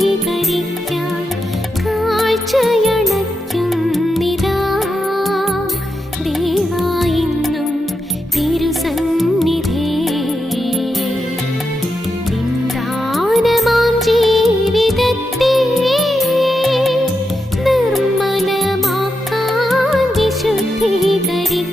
വിശുദ്ധീകരിക്കാൻ കാഴ്ചയണയ്ക്കും നിതാ ദേവായിന്നും തിരുസന്നിധേ നിന്ദാനമാം ജീവിതത്തെ നിർമ്മലമാക്കാൻ വിശുദ്ധീകരിക്കാൻ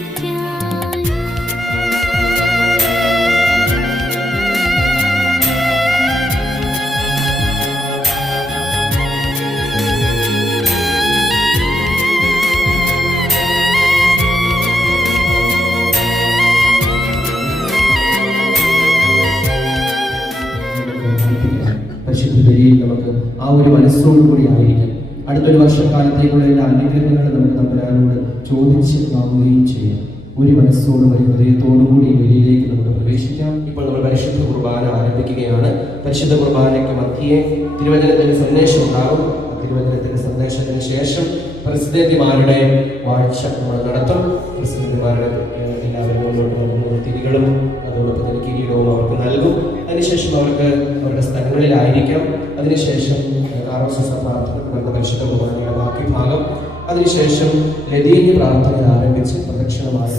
പരിശുദ്ധ ബലിയിൽ നമുക്ക് ആ ഒരു മനസ്സോടുകൂടി ആയിരിക്കും. അടുത്തൊരു വർഷക്കാലത്തേക്കുള്ള എല്ലാ അനുഗ്രഹങ്ങളും നമുക്ക് തമ്പുരാനോട് ചോദിച്ച് വാങ്ങുകയും ചെയ്യാം. ഒരു മനസ്സോടും ഒരു ഹൃദയത്തോടുകൂടി ഈ ബലിയിലേക്ക് നമുക്ക് പ്രവേശിക്കാം. ഇപ്പോൾ നമ്മൾ പരിശുദ്ധ കുർബാന ആരംഭിക്കുകയാണ്. പരിശുദ്ധ കുർബാനയ്ക്ക് മധ്യേ തിരുവചനത്തിന്റെ സന്ദേശം ഉണ്ടാകും. തിരുവചനത്തിന്റെ സന്ദേശത്തിന് ശേഷം പ്രസിദ്ധന്തിമാരുടെ വാഴ്ച നമ്മൾ നടത്തും. പ്രസിദ്ധന്തിമാരുടെ എല്ലാവരും മുന്നോട്ട് വന്ന തിരികളും അതോടൊപ്പം തന്നെ കിരീടവും അവർക്ക് നൽകും. അതിനുശേഷം അവർക്ക് അവരുടെ സ്ഥലങ്ങളിലായിരിക്കാം. അതിനുശേഷം പ്രാർത്ഥന പരിശുദ്ധ കുർബാനയുടെ ബാക്കി ഭാഗം, അതിനുശേഷം ലതീന്യ പ്രാർത്ഥന ആരംഭിച്ച് പ്രദക്ഷിണമായി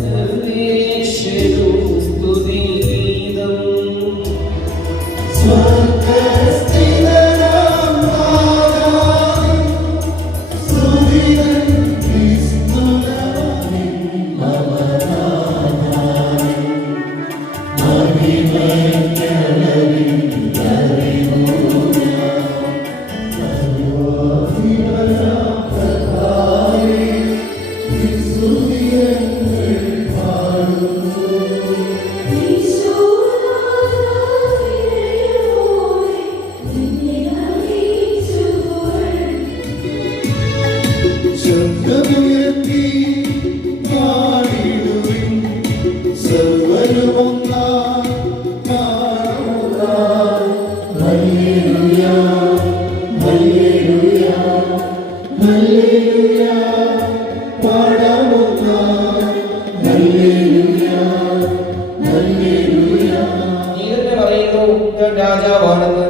രാജാവാണെന്ന്,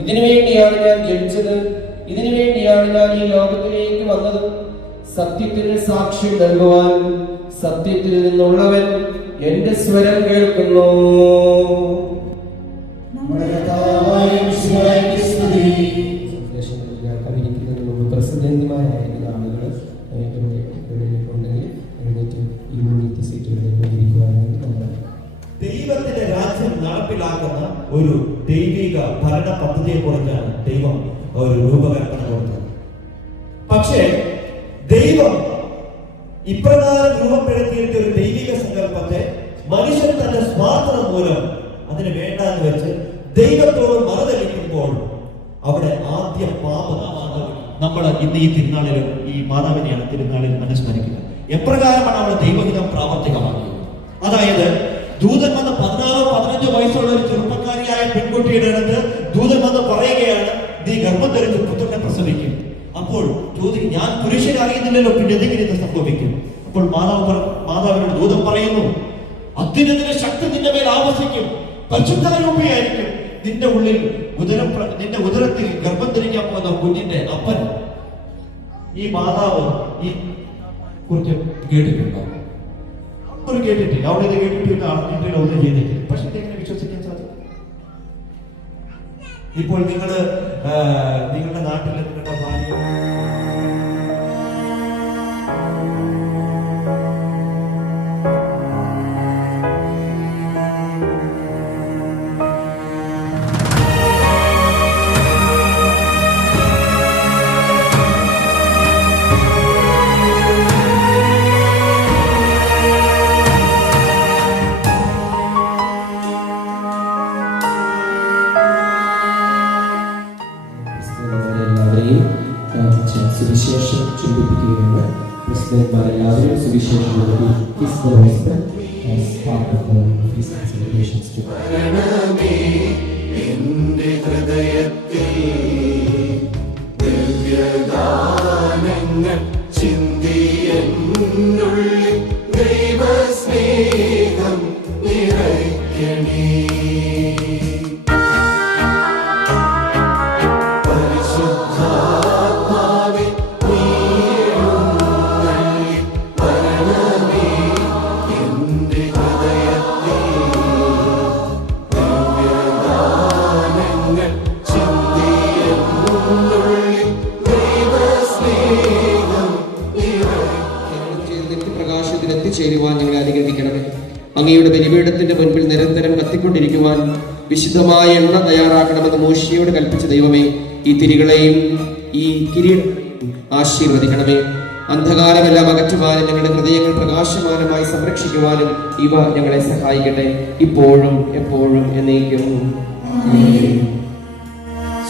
ഇതിനു വേണ്ടിയാണ് ഞാൻ ജനിച്ചത്, ഇതിനു വേണ്ടിയാണ് ഞാൻ ഈ ലോകത്തിലേക്ക് വന്നത്. സത്യത്തിന് സാക്ഷ്യം നൽകുവാൻ സത്യത്തിൽ നിന്നുള്ളവൻ എന്റെ സ്വരം കേൾക്കുന്നു. പ്രസിദ്ധന്മാരായിരിക്കുന്ന ആളുകൾ ദൈവത്തിന്റെ രാജ്യം നടപ്പിലാക്കുന്ന ഒരു ദൈവിക ഭരണ പദ്ധതിയെ കുറിച്ചാണ് ദൈവം ഒരു രൂപകൽപ്പന കൊടുത്തത്. പക്ഷേ ദൈവം ഇപ്രകാരം രൂപപ്പെടുത്തിയിട്ട് ഒരു ദൈവിക സങ്കല്പത്തെ മനുഷ്യൻ തന്റെ സ്വാർത്ഥത മൂലം അതിന് വേണ്ടാന്ന് വെച്ച് ദൈവത്തോട് മറുതലിക്കുമ്പോൾ അവിടെ ആദ്യ പാപമാണ് നമ്മൾ ഇന്ന് ഈ തിരുനാളിലും ഈ മാതാവിനെയാണ് തിരുനാളിൽ അനുസ്മരിക്കുക. എപ്രകാരമാണ് അവിടെ ദൈവഹിതം പ്രാവർത്തികമാക്കിയത്? അതായത് ദൂതൻ വന്ന് 16-15 വയസ്സുള്ള ഒരു ചെറുപ്പക്കാരിയായ പെൺകുട്ടിയുടെ അടുത്ത് ദൂതൻ വന്ന് പറയുകയാണ്, നീ ഗർഭം ധരിച്ച് പുത്രനെ പ്രസവിക്കും. അപ്പോൾ ചോദിക്കും, ഞാൻ പുരുഷനെ അറിയുന്നില്ലല്ലോ, പിന്നെ എന്തെങ്കിലും ഇത് സംഭവിക്കും? അപ്പോൾ മാതാവിനോട് ദൂതൻ പറയുന്നു, അത്യുന്നതിന്റെ ശക്തി നിന്റെ മേൽ ആവസിക്കും, പരിശുദ്ധാരൂപിയായിരിക്കും നിന്റെ ഉള്ളിൽ നിന്റെ ഉദരത്തിൽ ഗർഭം ധരിക്കാൻ പോകുന്ന കുഞ്ഞിന്റെ അപ്പൻ. ഈ മാതാവ് ഈ കുറിച്ച് കേട്ടിട്ടുണ്ടോ? ഒരു കേട്ടിട്ടില്ല. അവിടെ ഇത് കേട്ടിട്ടില്ല, ആർക്കെങ്കിലും ഒന്നും ചെയ്തിട്ടില്ല. പക്ഷെ എങ്ങനെ വിശ്വസിക്കാൻ സാധിക്കും? ഇപ്പോൾ നിങ്ങളുടെ നാട്ടിൽ നിങ്ങളുടെ ഭാര്യ സുവിശേഷം ചിന്തിപ്പിക്കുകയാണ്. ക്രിസ്ത്യന്മാരെല്ലാവരും സുവിശേഷം ദൈവസ്നേഹം നിറയ്ക്കണേ. പരിശുദ്ധ എത്തിച്ചേരുവാൻ ഞങ്ങളെ അനുഗ്രഹിക്കണമേ. അങ്ങയുടെ ബലിപീഠത്തിന്റെ മുൻപിൽ നിരന്തരം കത്തിക്കൊണ്ടിരിക്കുവാൻ വിശുദ്ധമായ എണ്ണ തയ്യാറാക്കണമെന്ന് മോശയോട് കൽപ്പിച്ച ദൈവമേ, ഈ തിരികളെയും ഈ കിരീടം ആശീർവദിക്കണമേ. അന്ധകാരമെല്ലാം അകറ്റുവാനും ഞങ്ങളുടെ ഹൃദയങ്ങൾ പ്രകാശമാനമായി സംരക്ഷിക്കുവാനും ഇവ ഞങ്ങളെ സഹായിക്കട്ടെ, ഇപ്പോഴും എപ്പോഴും എന്നേക്കും.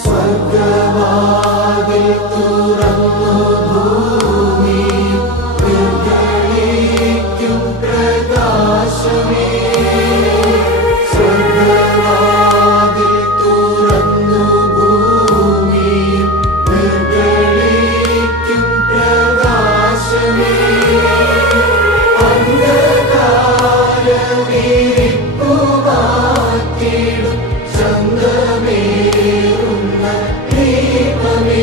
സ്വർഗ്ഗവാതിൽ തുറന്നു ഭൂമി നിർഗളിക്കും പ്രകാശമേ. സ്വർഗ്ഗവാതിൽ തുറന്നു ഭൂമി നിർഗളിക്കും പ്രകാശമേ. അന്ധകാരമിരിപ്പുമാറ്റിടും ചന്ദ്രമേറുന്ന ദീപമേ.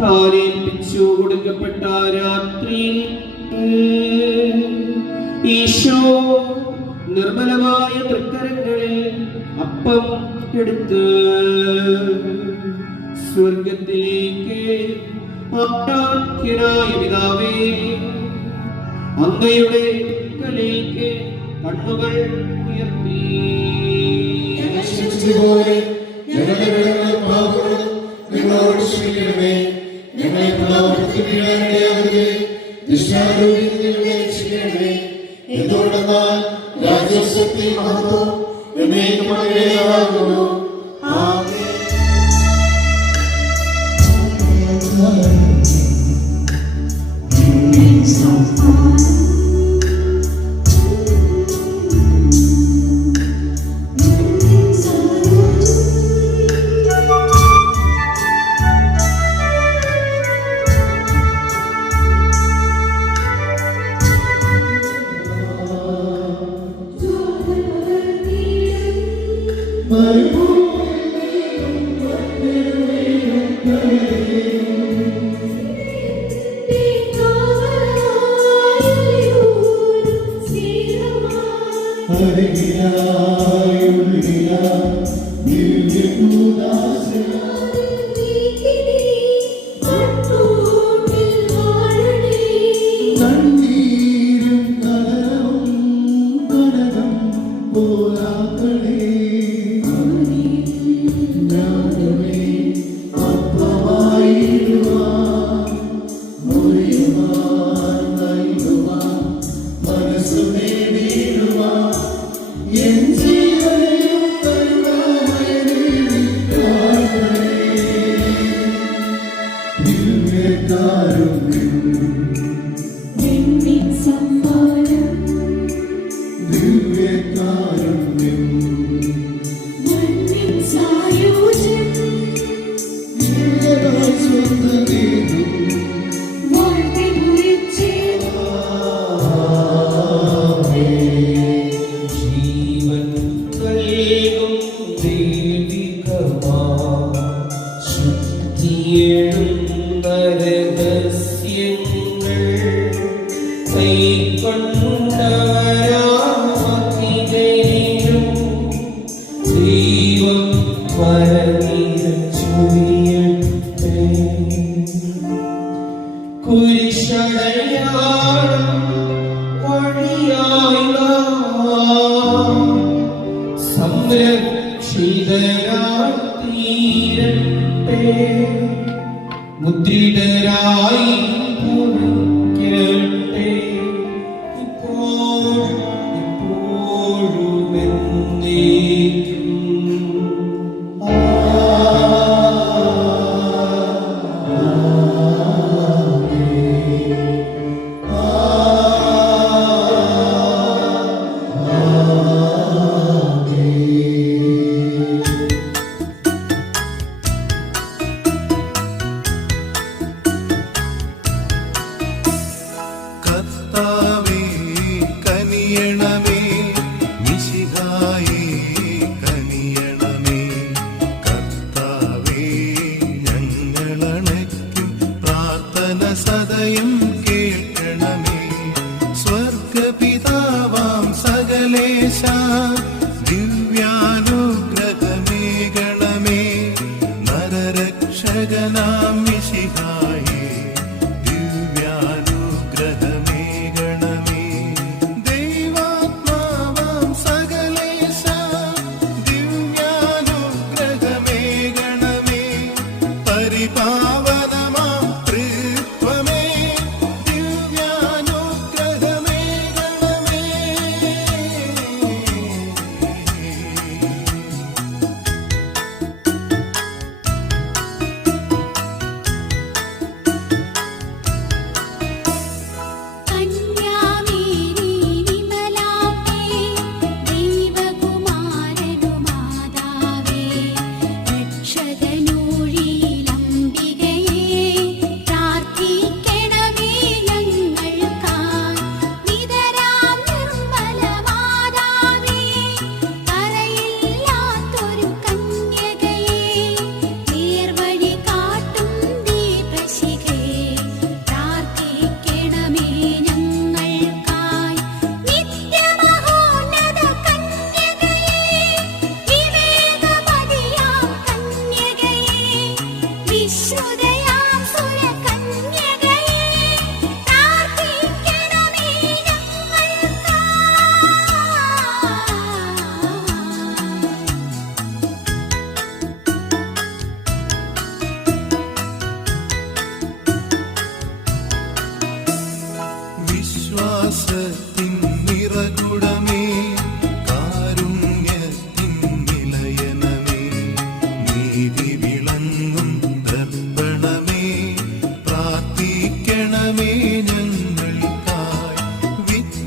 താനേൽപ്പിച്ചു കൊടുക്കപ്പെട്ട രാത്രിയിൽ ഈശോ നിർമ്മലമായ തൃക്കരങ്ങളിൽ അപ്പം എടുത്ത് സ്വർഗത്തിലേക്ക് ആരാധ്യനായ പിതാവേ, അങ്ങയുടെ കലേക്ക് കണ്ണുകൾ ഉയർത്തി പോലെ ഞങ്ങളുടെ കടങ്ങളും പാപങ്ങളും നിങ്ങളോട് ക്ഷമിക്കണമേ. ഞങ്ങളെ പ്രലോഭനത്തിൽ വീഴാനിടയാകരുതേ, ദുഷ്ടാരൂപിയിൽ നിന്ന് ഞങ്ങളെ രക്ഷിക്കണമേ. എന്തുകൊണ്ടെന്നാൽ രാജ്യവും ശക്തിയും മഹത്വവും എന്നേക്കും അങ്ങയുടേതാകുന്നു. ആമേൻ. മുദ്രിതരായി മുറിക്കട്ടെ ഇപ്പോഴും എന്നേക്കും. സദയം കേൾക്കണമേ. സ്വർഗപിതാവാം സകലേശ ദിവ്യാനുഗ്രഹമേകണമേ. നരരക്ഷകനാം മിശിഹായേ ദിവ്യാനുഗ്രഹമേകണമേ. ദൈവാത്മാവാം സകലേശ ദിവ്യാനുഗ്രഹമേകണമേ. പരിപാവനമാം ത്രിത്വമേ ദിവ്യാനുഗ്രഹമേകണമേ.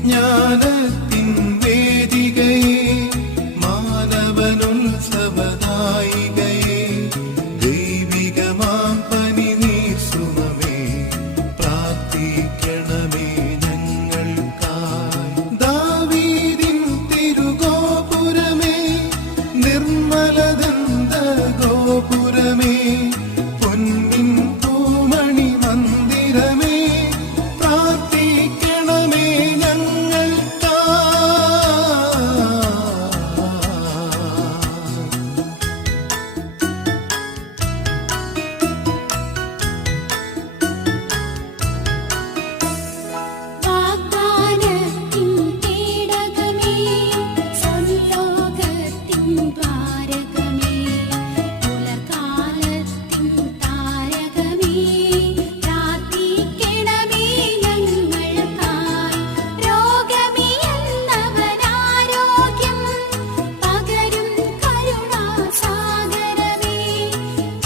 വിജ്ഞാനത്തിൻ വേദികയെ, മാനവനുത്സവദായികയെ, ദൈവികമാം പനിനീർ സുമമേ, പ്രാർത്ഥിക്കണമേ ഞങ്ങൾക്കായി. ദാവീദിൻ തിരുഗോപുരമേ, നിർമ്മലദന്ത ഗോപുരമേ, പൊന്നിൻ പൂമണി മന്ദിരമേ, പ്രാർത്ഥിക്കണമേ വാഗ്ദാനത്തിൻ പേടകമേ, സ്വർഗ്ഗലോകത്തിൻ ദ്വാരകമേ, പുലർകാലത്തിൻ താരകമേ, പ്രാർത്ഥിക്കണമേ ഞങ്ങൾക്കായി. രോഗമിയെന്നവനാരോഗ്യം പകരും കരുണാസാഗരമേ,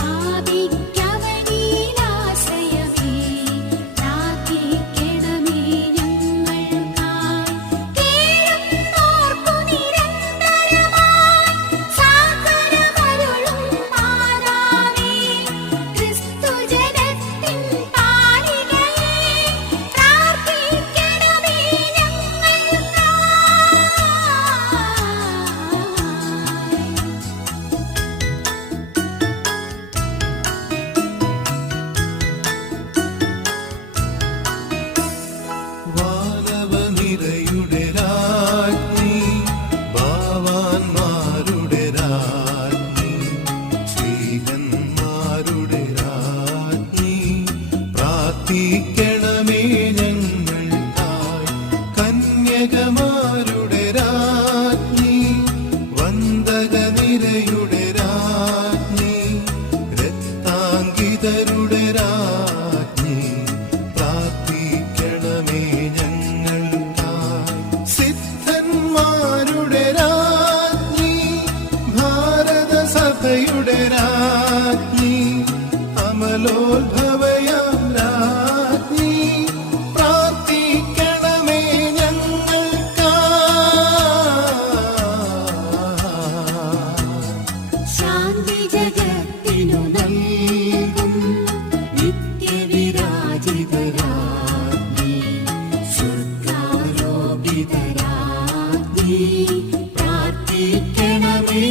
പാപിക്കവനിലാശ്രയമേ, പ്രാർത്ഥിക്കണമേ ഞങ്ങൾക്കായി. കേഴുന്നോർക്കു നിരന്തരമായി സാന്ത്വനമരുളും മാതാവേ, ക്രിസ്തുജനത്തിൻ പാലികയേ, പ്രാർത്ഥിക്കണമേ ഞങ്ങൾക്കായി. വാനവനിരയുടെ രാജ്ഞി, ഭാവാന്മാരുടെ രാജ്ഞി, ശ്രീഹന്മാരുടെ രാജ്ഞി, പ്രാർത്ഥിക്കണമേ ഞങ്ങൾക്കായി. കന്യകമാരുടെ രാജ്ഞി, വന്ദകനിരയുടെ രാജ്ഞി, രക്താങ്കിതരുടെ രാജ്ഞി, പ്രാർത്ഥിക്കണമേ ഞങ്ങൾക്കായി. സിദ്ധന്മാരുടെ രാജ്ഞി, ഭാരതസഭയുടെ രാജ്ഞി, അമലോത്ഭവയാം രാജ്ഞി, പ്രാർത്ഥിക്കണമേ ഞങ്ങൾക്കായി. ശാന്തി ജഗത്തിനു നൽകും നിത്യവിരാജിതരാജ്ഞി, സ്വർഗ്ഗാരോപിതരാജ്ഞി, പ്രാർത്ഥിക്കണമേ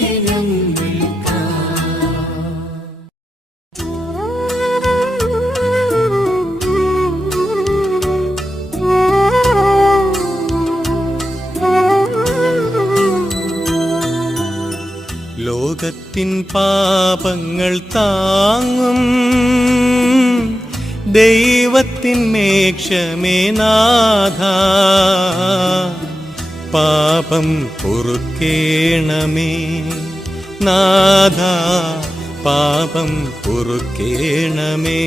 ലോകത്തിൻ പാപങ്ങൾ താങ്ങും ദൈവത്തിൻ മേക്ഷമേ നാഥ, പാപം പൊറുക്കേണമേ നാഥ, പാപം പൊറുക്കേണമേ.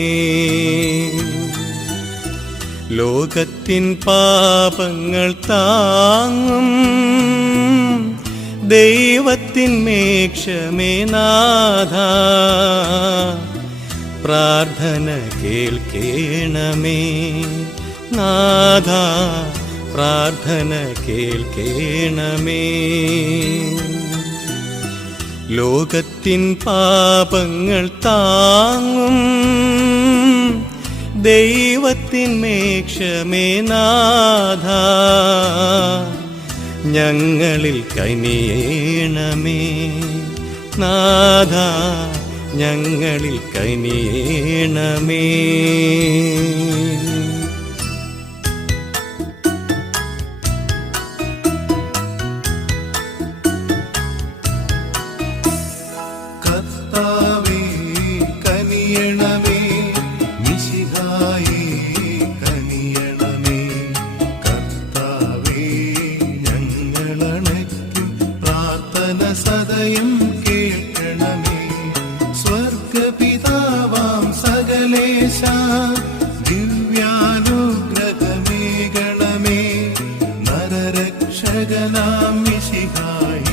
ലോകത്തിൻ പാപങ്ങൾ താങ്ങും ദൈവത്തിൻ മേക്ഷമേ നാഥ, പ്രാർത്ഥന കേൾക്കേണമേ നാഥ, പ്രാർത്ഥന കേൾക്കേണമേ. ലോകത്തിൻ പാപങ്ങൾ താങ്ങും ദൈവത്തിൻ മേക്ഷമേ നാഥ, ഞങ്ങളിൽ കനിയേണമേ നാഥ, ഞങ്ങളിൽ കനിയേണമേ. കർത്താവേ കനിയണമേ, മിശിഹായേ കനിയണമേ. കർത്താവേ ഞങ്ങളണയ്ക്കും പ്രാർത്ഥന സദയം കേൾക്കണമേ. സ്വർഗപിതാവാം സകലേശ, ദിവ്യാനുഗ്രഹമേകണമേ. നരരക്ഷകനാം മിശിഹായേ